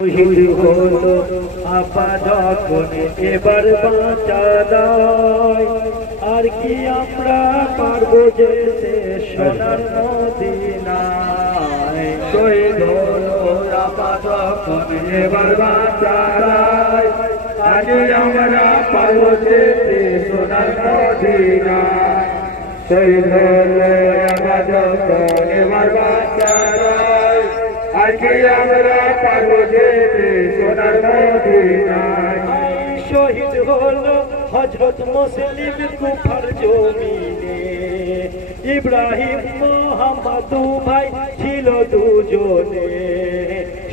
হলো আপা যখন এবার বাঁচা দায়, আর কি আমরা পারবো যেতে সোনার মদিনায়। শহীদ হলো আপা যখন এবার বাঁচা দায়, আর কি আমরা পারবো যেতে সোনার মদিনায়। শহীদ হলো আপা যখন এবার বাঁচা দায়, আর কি আমরা পারবো যেতে সোনার মদিনায়। শহীদ হলো হযরত মুসলিম কুফার জমিনে, ইব্রাহিম মুহাম্মদ ভাই ছিল দুজনে।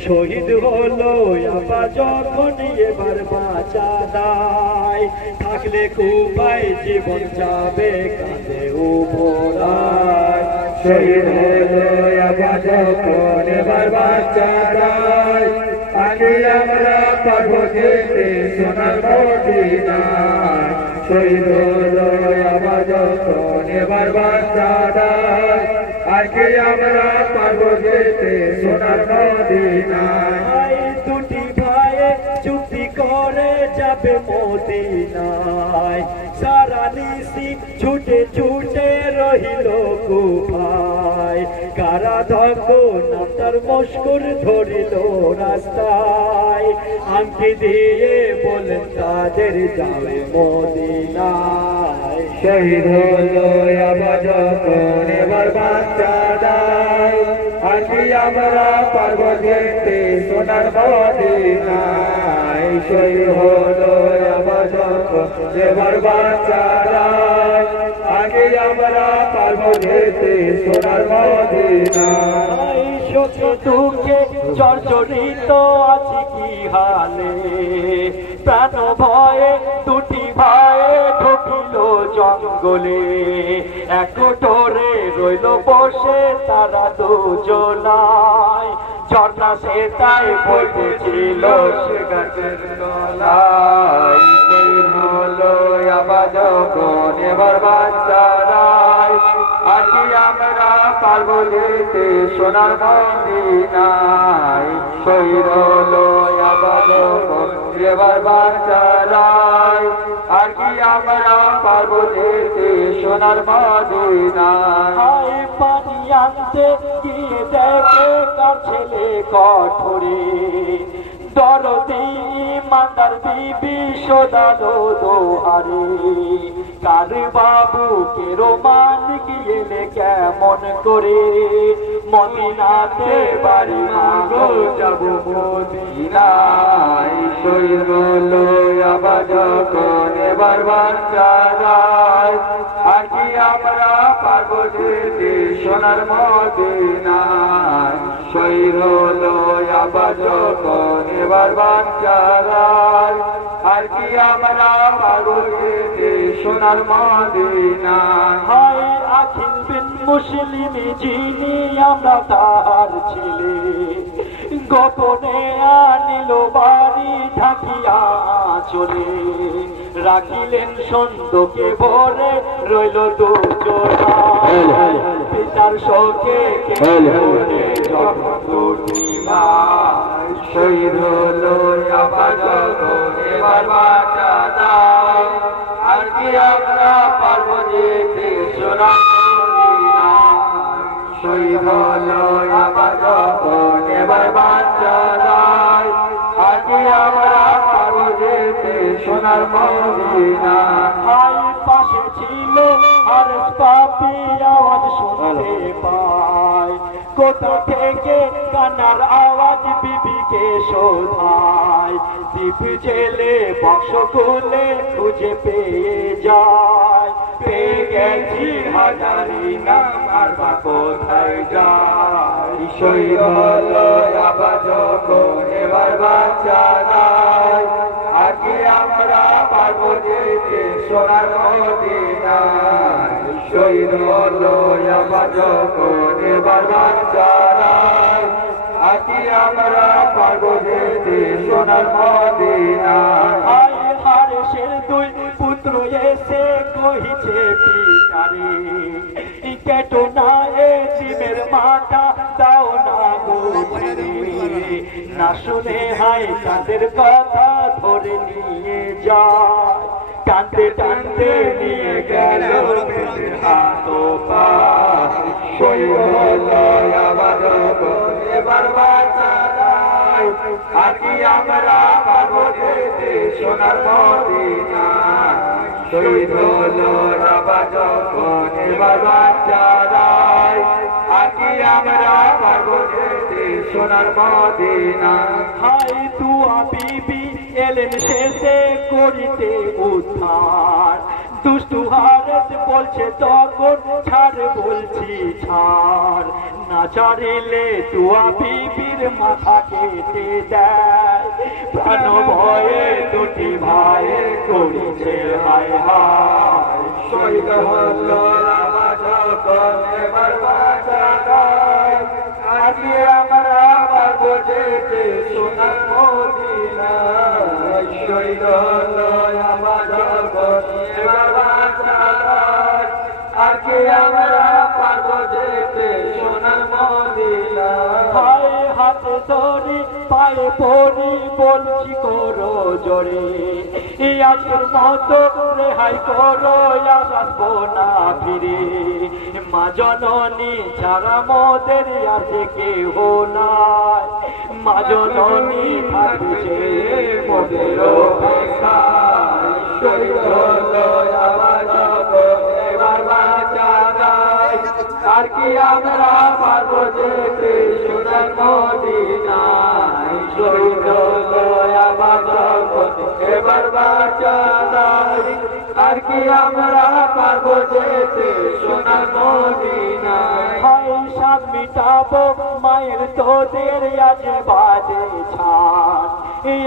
শহীদ হলো আপা যখন এবার বাঁচা দায়, থাকলে কুফায় জীবন যাবে কাঁধে উপরায়। শহীদ হলো আপা যখন এবার বাঁচা দায়, আগে আমরা পারবো যেতে সোনার মদিনায়। শহীদ হলো আপা যখন এবার বাঁচা দায়, আগে আমরা পারবো যেতে সোনার মদিনায়। দুটি ভাইয়ে চুক্তি করে যাবে মদিনায়, সারা নিশি ছুটে ছুটে রহিল কুফায়। কারাধ্যক্ষ নামটার মস্কুর ধরিল রাস্তায়, আংটি দিয়ে বলেন তাদের যাবে মদিনায়। শহীদ হলো আপা যখন এবার বাঁচা দায়, আর কি আমরা পারবো যেতে সোনার মদিনায়। শহীদ হলো আপা যখন এবার বাঁচা দায়, আগে আমরা পারবো যেতে সোনার মদিনায়। শোকে দুঃখে জর্জরিত আছি কি হালে, প্রাণ ভয়ে দুটি ভাইয়ে ঢুকিল জঙ্গলে। এক কোঠরে রইল বসে তারা দুজনায়, ঝর্ণা সে তাই বলতেছিল সে গাছের তলায়। হলো আপা যখন এবার বাঁচা দায়, আর কি আমরা পারবো যেতে সোনার মদিনায়। শহীদ হলো আপা যখন এবার বাঁচা দায়, আর কি আমরা পারবো যেতে সোনার মদিনায়। পানি আনতে গিয়ে দেখে তার ছেলে কঠোরে, দরদি ইমানদার বিবি শোধালো দোহারে। কার বাবুকে রোমান গিয়েলে কেমন করে, মদিনাতে বাড়ি মাগো যাব মদিনায়। শহীদ হলো আপা যখন এবার বাঁচা দায়, আর কি আমরা পারবো যেতে সোনার মদিনায়। শহীদ হলো আপা যখন এবার বাঁচা দায়, আর কি আমরা পারবো যেতে সোনার মদিনায়। হায় আখিল বিন মুসলিম যিনি আমরা তার ছেলে, গোপনে আনিল বাড়ি ঢাকিয়া চলে। রাখিলেন সন্দকে ভরে রইল দুজনায়, পিতার শোকে শহীদ হলো আপা যখন এবার বাঁচা দায়, আর কি আমরা পারবো যেতে সোনার মদিনায়। শহীদ হলো আপা যখন এবার বাঁচা দায়, আর কি আমরা পারবো যেতে সোনার মদিনায়। পাশে ছিল আর পাপি আওয়াজ শুনতে পায়, কোথা থেকে কান্নার আওয়াজ বিবিকে শোধায়। দীপ জেলে বাক্স খুলে খুঁজে পেয়ে যায়, পেয়ে গেছি হাজারি নাম আর বা কোথায় যায়। শহীদ হলো আপা যখন এবার বাঁচা দায়, আর কি আমরা পারবো যেতে সোনার মদিনায়। শহীদ হলো আপা যখন এবার বাঁচা দায়, আর কি আমরা পারবো যেতে সোনার মদিনায়। হারেসের দুই পুত্র এসে কহিছে পিতারে, কেটো না এ জিমের মাথা দাও না গো না শুনে হাই তাদের কথা ধরে নিয়ে যায় টানতে টানতে নিয়ে গেল হাত পা এবার বাঁচা আর কি আমরা পাবো যেতে সোনার মদিনা শহীদ হলো রাবা যখন এবার বাঁচা আর কি আমরা পাবো যেতে সোনার মদিনা হাই তুয়া বিবি এলেন শেষে করিতে উদ্ধার দুষ্টু হারেস বলছে তখন ছাড় বলছি ছাড় না ছাড়িলে তুয়া বিবির মাথা কেটে দেয় প্রাণ ভয়ে দুটি ভাইয়ে করিছে হায় হায় শহীদ হলো রাবা যখন এবার বাঁচা আর কি আমরা পাবো যেতে সোনার মদিনা শহীদ হলো রাবা যখন এবার বাঁচা আর কি আমরা পাবো যেতে সোনার মদিনা হায় হাতে ধরি পায়ে পড়ি বলছি করো জোরে আজকের মতো রেহাই করো আসবো না ফিরে মা জননী ছাড়া মোদের আছে কেহ নাই মা জননী থাকছে মোদের শহীদ হলো আমার এবার বাঁচা আর কি আমরা পারবো যেতে সোনার মদিনায় শহীদ হলো আমার এবার বাঁচা আর কি আমরা পারবো যেতে সোনার মদিনায় হাই সাপ মিটাবো মায়ের তোদের আজ বাজে ছাড়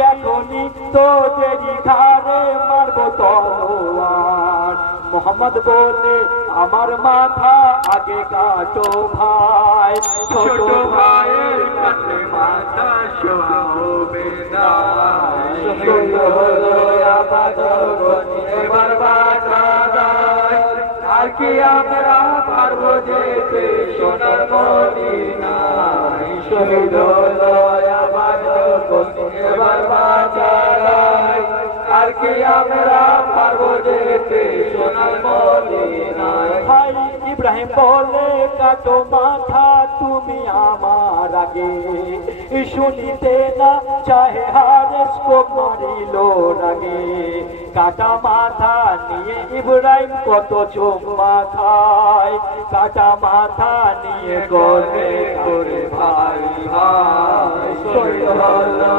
এখনই তোদেরই ঘাড়ে মারবো তলোয়ার মোহাম্মদ বলে আমার মাথা আগে কাটো ভাই ছোট ভাইয়ের কাছে মাথা শোয়াবে না শহীদ হলো এবার বাঁচা আর কি আমরা পারবো যেতে সোনার মদিনায় শহীদ হলো এবার বাঁচা আর কি আমরা পারবো যেতে সোনার মদিনায় ভাই ইব্রাহিম বলে কাটো মাথা তুমি আমার আগে শুনিতে না চাহে হারেস কো মারিল রাগে কাটা মাথা নিয়ে ইব্রাহিম কত চুম্মা খায় কাটা মাথা নিয়ে করে করে ভাই ভাই শহীদ হলো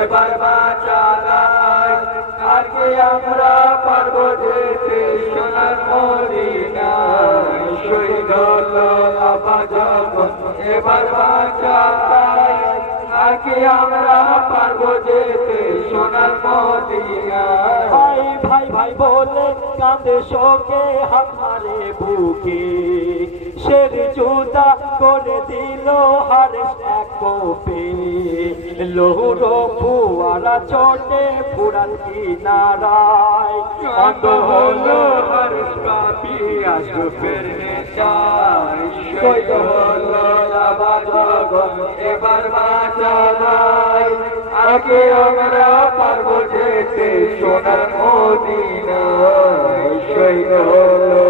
এবার বাঁচা আর কি আমরা পারবো যেতে সোনার মদিনায় শহীদ হলো এবার বাঁচা আর কি আমরা পারবো যেতে সোনার মদিনায় ভাই ভাই ভাই বলে কাঁদে শোকে হাত মারে বুকে শের জুদা করে দিল হারেস এক কোপে লৌর ফুয়ারা চোটে ফুরান কিনারায় অন্ধ হলো হারেস পাপি আশরফের নেশায় শহীদ হলো এবার বাঁচা আর কি আমরা পারবো যেতে সোনার মদিনায় শহীদ হলো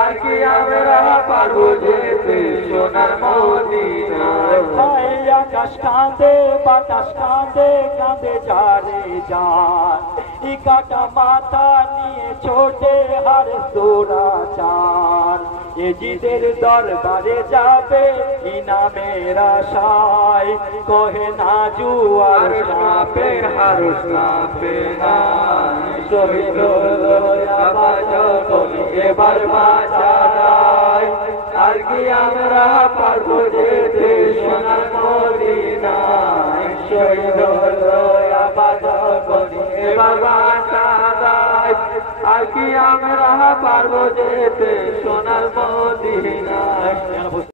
আর কি আমরা পারবো যেতে সোনার মদিনায় আকাশ কাঁদে বাতাস কাঁদে কাঁদে যারে যান কাটা মাথা নিয়ে ছোটে হারেস দুরাচার এজিদের দরবারে যাবে ইনামের আশায় কহে না জুয়ার সাপে হারুস সাপে না শহীদ হলো এবার বাঁচা আর কি আমরা পারবো যেতে সোনার মদিনায় শহীদ হলো এবার বাঁচা আর কি আমরা পারবো যেতে সোনার মদিনায়।